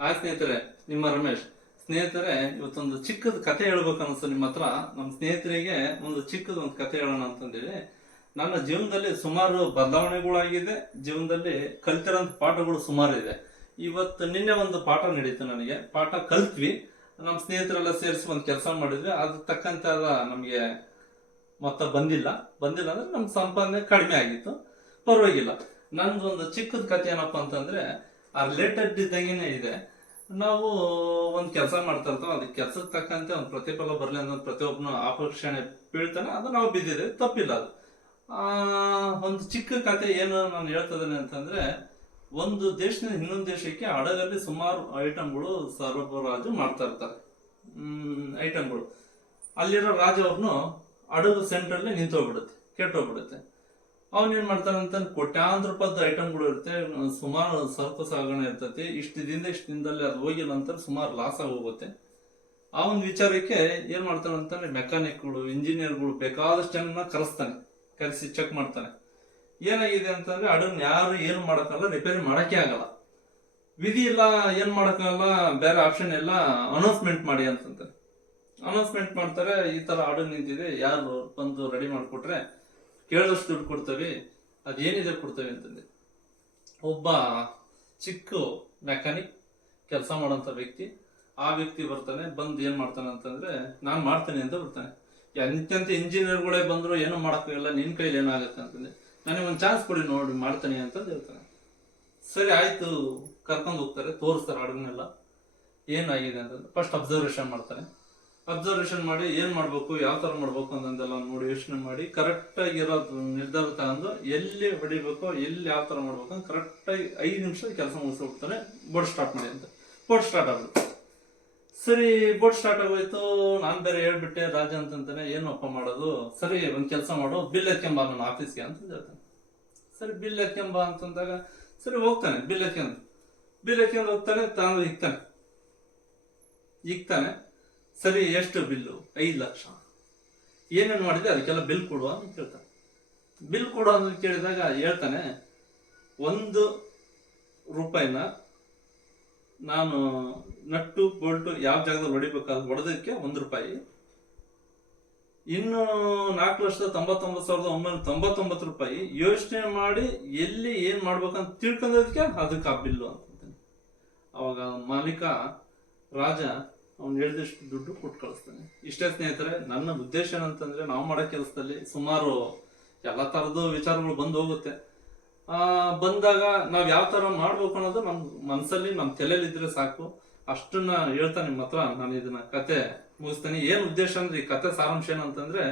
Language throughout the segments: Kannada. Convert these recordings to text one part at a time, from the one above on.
ಸ್ನೇಹಿತರೆ, ನಿಮ್ಮ ರಮೇಶ್. ಸ್ನೇಹಿತರೆ, ಇವತ್ತೊಂದು ಚಿಕ್ಕದ ಕತೆ ಹೇಳ್ಬೇಕು ಅನ್ಸುತ್ತೆ ನಿಮ್ಮ ಹತ್ರ. ನಮ್ಮ ಸ್ನೇಹಿತರಿಗೆ ಒಂದು ಚಿಕ್ಕದ ಒಂದು ಕತೆ ಹೇಳೋಣ ಅಂತಂದೇಳಿ. ನನ್ನ ಜೀವನದಲ್ಲಿ ಸುಮಾರು ಬದಲಾವಣೆಗಳಾಗಿದೆ, ಜೀವನದಲ್ಲಿ ಕಲ್ತಿರೋಂಥ ಪಾಠಗಳು ಸುಮಾರು ಇದೆ. ಇವತ್ತು ನಿನ್ನೆ ಒಂದು ಪಾಠ ನಡೀತು, ನನಗೆ ಪಾಠ ಕಲ್ತ್ವಿ. ನಮ್ಮ ಸ್ನೇಹಿತರೆಲ್ಲ ಸೇರಿಸಿ ಒಂದು ಕೆಲಸ ಮಾಡಿದ್ವಿ. ಅದ್ರ ತಕ್ಕಂತೆ ನಮಗೆ ಮೊತ್ತ ಬಂದಿಲ್ಲ ಅಂದ್ರೆ ನಮ್ಮ ಸಂಪಾದನೆ ಕಡಿಮೆ ಆಗಿತ್ತು, ಪರವಾಗಿಲ್ಲ. ನಂದೊಂದು ಚಿಕ್ಕದ ಕತೆ ಏನಪ್ಪ ಅಂತಂದ್ರೆ ಆ ರಿಲೇಟೆಡ್ ಇದ್ದಂಗೆನೆ ಇದೆ. ನಾವು ಒಂದು ಕೆಲಸ ಮಾಡ್ತಾ ಇರ್ತಾವ, ಅದಕ್ಕೆ ಕೆಲಸಕ್ಕೆ ತಕ್ಕಂತೆ ಒಂದು ಪ್ರತಿಫಲ ಬರಲಿ ಅನ್ನೋದು ಪ್ರತಿಯೊಬ್ಬನು ಆಪೇಕ್ಷಣೆ ಬೀಳ್ತಾನೆ, ಅದು ನಾವು ಬಿದ್ದಿದೆ, ತಪ್ಪಿಲ್ಲ ಅದು. ಒಂದು ಚಿಕ್ಕ ಕತೆ ಏನು ನಾನು ಹೇಳ್ತಿದ್ದೇನೆ ಅಂತಂದ್ರೆ, ಒಂದು ದೇಶದಿಂದ ಇನ್ನೊಂದು ದೇಶಕ್ಕೆ ಹಡಗಲ್ಲಿ ಸುಮಾರು ಐಟಮ್ಗಳು ಸರಬರಾಜು ಮಾಡ್ತಾ ಇರ್ತಾರೆ. ಐಟಮ್ಗಳು ಅಲ್ಲಿರೋ ರಾಜ ಅವ್ರನ್ನು ಹಡಗು ಸೆಂಟ್ರಲ್ಲಿ ನಿಂತೋಗ್ಬಿಡುತ್ತೆ, ಕೆಟ್ಟೋಗ್ಬಿಡುತ್ತೆ. ಅವನೇನ್ ಮಾಡ್ತಾನಂತ ಕೋಟ್ಯಾಂತರ ರೂಪಾಯಿ ಐಟಮ್ಗಳು ಇರುತ್ತೆ, ಸುಮಾರು ಸರಕು ಸಾಗಣೆ ಇರ್ತೈತಿ. ಇಷ್ಟು ದಿನದಲ್ಲಿ ಅದು ಹೋಗಿಲ್ಲ ನಂತರ ಸುಮಾರು ಲಾಸ್ ಆಗಿ ಹೋಗುತ್ತೆ. ಆ ಒಂದು ವಿಚಾರಕ್ಕೆ ಏನ್ ಮಾಡ್ತಾನಂತಂದ್ರೆ ಮೆಕ್ಯಾನಿಕ್ಗಳು, ಇಂಜಿನಿಯರ್ಗಳು ಬೇಕಾದಷ್ಟು ಜನ ಕರೆಸಿ ಚೆಕ್ ಮಾಡ್ತಾನೆ. ಏನಾಗಿದೆ ಅಂತಂದ್ರೆ ಹಡಗನ್ನ ಯಾರು ಏನು ಮಾಡಕ್ಕಲ್ಲ, ರಿಪೇರಿ ಮಾಡಕ್ಕೆ ಆಗಲ್ಲ, ವಿಧಿ ಇಲ್ಲ, ಏನ್ ಮಾಡಕ್ಕಾಗಲ್ಲ, ಬೇರೆ ಆಪ್ಷನ್ ಎಲ್ಲ ಅನೌನ್ಸ್ಮೆಂಟ್ ಮಾಡಿ ಅಂತಂತಾರೆ. ಅನೌನ್ಸ್ಮೆಂಟ್ ಮಾಡ್ತಾರೆ, ಈ ತರ ಹಡಗು ನಿಂತಿದೆ, ಯಾರು ಬಂದು ರೆಡಿ ಮಾಡ್ಕೊಟ್ರೆ ಕೇಳಿದಷ್ಟು ದುಡ್ಡು ಕೊಡ್ತೇವೆ, ಅದೇನಿದೆ ಕೊಡ್ತೇವೆ ಅಂತಂದೆ. ಒಬ್ಬ ಚಿಕ್ಕ ಮೆಕ್ಯಾನಿಕ್ ಕೆಲಸ ಮಾಡೋಂಥ ವ್ಯಕ್ತಿ, ಆ ವ್ಯಕ್ತಿ ಬರ್ತಾನೆ. ಬಂದು ಏನ್ ಮಾಡ್ತಾನೆ ಅಂತಂದ್ರೆ ನಾನ್ ಮಾಡ್ತೇನೆ ಅಂತ ಬರ್ತಾನೆ. ಎಂತೆಂತ ಇಂಜಿನಿಯರ್ಗಳೇ ಬಂದ್ರು ಏನು ಮಾಡಕ್ಕಾಗಲ್ಲ, ನಿನ್ ಕೈಲಿ ಏನಾಗುತ್ತೆ ಅಂತಂದ್ರೆ ನನಗೆ ಒಂದು ಚಾನ್ಸ್ ಕೊಡಿ, ನೋಡಿ ಮಾಡ್ತೇನೆ ಅಂತಂದು ಹೇಳ್ತಾನೆ. ಸರಿ ಆಯ್ತು, ಕರ್ಕೊಂಡು ಹೋಗ್ತಾರೆ, ತೋರಿಸ್ತಾರೆ ಹಡಗನೆಲ್ಲ ಏನಾಗಿದೆ ಅಂತಂದ್ರೆ. ಫಸ್ಟ್ ಅಬ್ಸರ್ವೇಷನ್ ಮಾಡ್ತಾನೆ. ಅಬ್ಸರ್ವೇಷನ್ ಮಾಡಿ ಏನ್ ಮಾಡ್ಬೇಕು, ಯಾವ ತರ ಮಾಡ್ಬೇಕು ಅನ್ನೋದೆಲ್ಲ ನೋಡಿ ಯೋಚನೆ ಮಾಡಿ ಕರೆಕ್ಟ್ ಆಗಿರೋದು ನಿರ್ಧಾರ ತಗೊಂಡು ಎಲ್ಲಿ ಹೊಡಿಬೇಕು, ಎಲ್ಲಿ ಯಾವ ತರ ಮಾಡ್ಬೇಕು ಅಂತ ಕರೆಕ್ಟ್ ಆಗಿ 5 ನಿಮಿಷ ಕೆಲಸ ಮುಗಿಸ್ಬಿಡ್ತಾನೆ. ಬೋಟ್ ಸ್ಟಾರ್ಟ್ ಮಾಡಿ ಅಂತ. ಬೋಟ್ ಸ್ಟಾರ್ಟ್ ಆಗುತ್ತೆ. ಸರಿ, ಬೋಟ್ ಸ್ಟಾರ್ಟ್ ಆಗೋಯ್ತು. ನಾನ್ ಬೇರೆ ಹೇಳ್ಬಿಟ್ಟೆ ರಾಜ ಅಂತಂತಾನೆ, ಏನಪ್ಪ ಮಾಡೋದು, ಸರಿ ಒಂದ್ ಕೆಲಸ ಮಾಡು, ಬಿಲ್ ಎತ್ಕೊಂಬ ನನ್ನ ಆಫೀಸ್ಗೆ ಅಂತ ಹೇಳ್ತಾನೆ. ಸರಿ ಬಿಲ್ ಎತ್ಕೊಂಬ ಅಂತಂದಾಗ ಸರಿ ಹೋಗ್ತಾನೆ. ಬಿಲ್ ಎತ್ಕೊಂಡು ಹೋಗ್ತಾನೆ, ತಾನು ಇಕ್ತಾನೆ. ಸರಿ ಎಷ್ಟು ಬಿಲ್ಲು? 5 ಲಕ್ಷ. ಏನೇನು ಮಾಡಿದೆ ಅದಕ್ಕೆಲ್ಲ ಬಿಲ್ ಕೊಡುವ ಅಂತ ಕೇಳ್ತಾನೆ. ಬಿಲ್ ಕೊಡುವ ಅಂತ ಕೇಳಿದಾಗ ಹೇಳ್ತಾನೆ, 1 ರೂಪಾಯಿನ ನಾನು ನಟ್ಟು ಬೋಲ್ಟು ಯಾವ ಜಾಗದಲ್ಲಿ ಹೊಡಿಬೇಕಾದ್ರೆ ಹೊಡೆದಕ್ಕೆ 1 ರೂಪಾಯಿ, ಇನ್ನು 4,99,999 ರೂಪಾಯಿ ಯೋಚನೆ ಮಾಡಿ ಎಲ್ಲಿ ಏನ್ ಮಾಡ್ಬೇಕಂತ ತಿಳ್ಕೊಂಡದಕ್ಕೆ ಅದಕ್ಕೆ ಆ ಬಿಲ್ಲು ಅಂತಂತಾನೆ. ಅವಾಗ ಮಾಲೀಕ ರಾಜ ಅವ್ನು ಹೇಳಿದಷ್ಟು ದುಡ್ಡು ಕೊಟ್ಟು ಕಳಿಸ್ತಾನೆ. ಇಷ್ಟೇ ಸ್ನೇಹಿತರೆ, ನನ್ನ ಉದ್ದೇಶ ಏನಂತಂದ್ರೆ ನಾವು ಮಾಡೋ ಕೆಲಸದಲ್ಲಿ ಸುಮಾರು ಎಲ್ಲ ತರದ ವಿಚಾರಗಳು ಬಂದು ಹೋಗುತ್ತೆ. ಬಂದಾಗ ನಾವ್ ಯಾವ ತರ ಮಾಡ್ಬೇಕು ಅನ್ನೋದು ನಮ್ ಮನಸ್ಸಲ್ಲಿ, ನಮ್ ತಲೆಯಲ್ಲಿ ಇದ್ರೆ ಸಾಕು. ಅಷ್ಟನ್ನ ಹೇಳ್ತಾ ನಿಮ್ಮ ಹತ್ರ ನಾನು ಇದನ್ನ ಕತೆ ಮುಗಿಸ್ತೇನೆ. ಏನ್ ಉದ್ದೇಶ ಅಂದ್ರೆ, ಈ ಕತೆ ಸಾರಾಂಶ ಏನಂತಂದ್ರೆ,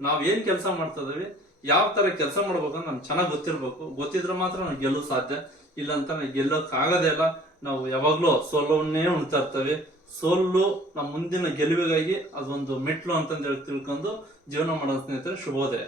ನಾವ್ ಏನ್ ಕೆಲಸ ಮಾಡ್ತಾ ಇದೀವಿ, ಯಾವ ತರ ಕೆಲಸ ಮಾಡ್ಬೇಕಂದ್ರೆ ನಮ್ಗೆ ಚೆನ್ನಾಗಿ ಗೊತ್ತಿರ್ಬೇಕು. ಗೊತ್ತಿದ್ರೆ ಮಾತ್ರ ನಾವು ಗೆಲ್ಲೋ ಸಾಧ್ಯ, ಇಲ್ಲ ಅಂತ ಗೆಲ್ಲೋಕ್ ಆಗದೇ ಇಲ್ಲ. ನಾವು ಯಾವಾಗ್ಲೂ ಸೋಲವನ್ನೇ ಉಣ್ತಾ ಇರ್ತೇವೆ. ಸೋಲು ನಮ್ಮ ಮುಂದಿನ ಗೆಲುವಿಗಾಗಿ ಅದೊಂದು ಮೆಟ್ಲು ಅಂತಂದೇಳಿ ತಿಳ್ಕೊಂಡು ಜೀವನ ಮಾಡೋ ಸ್ನೇಹಿತರೆ, ಶುಭೋದಯ.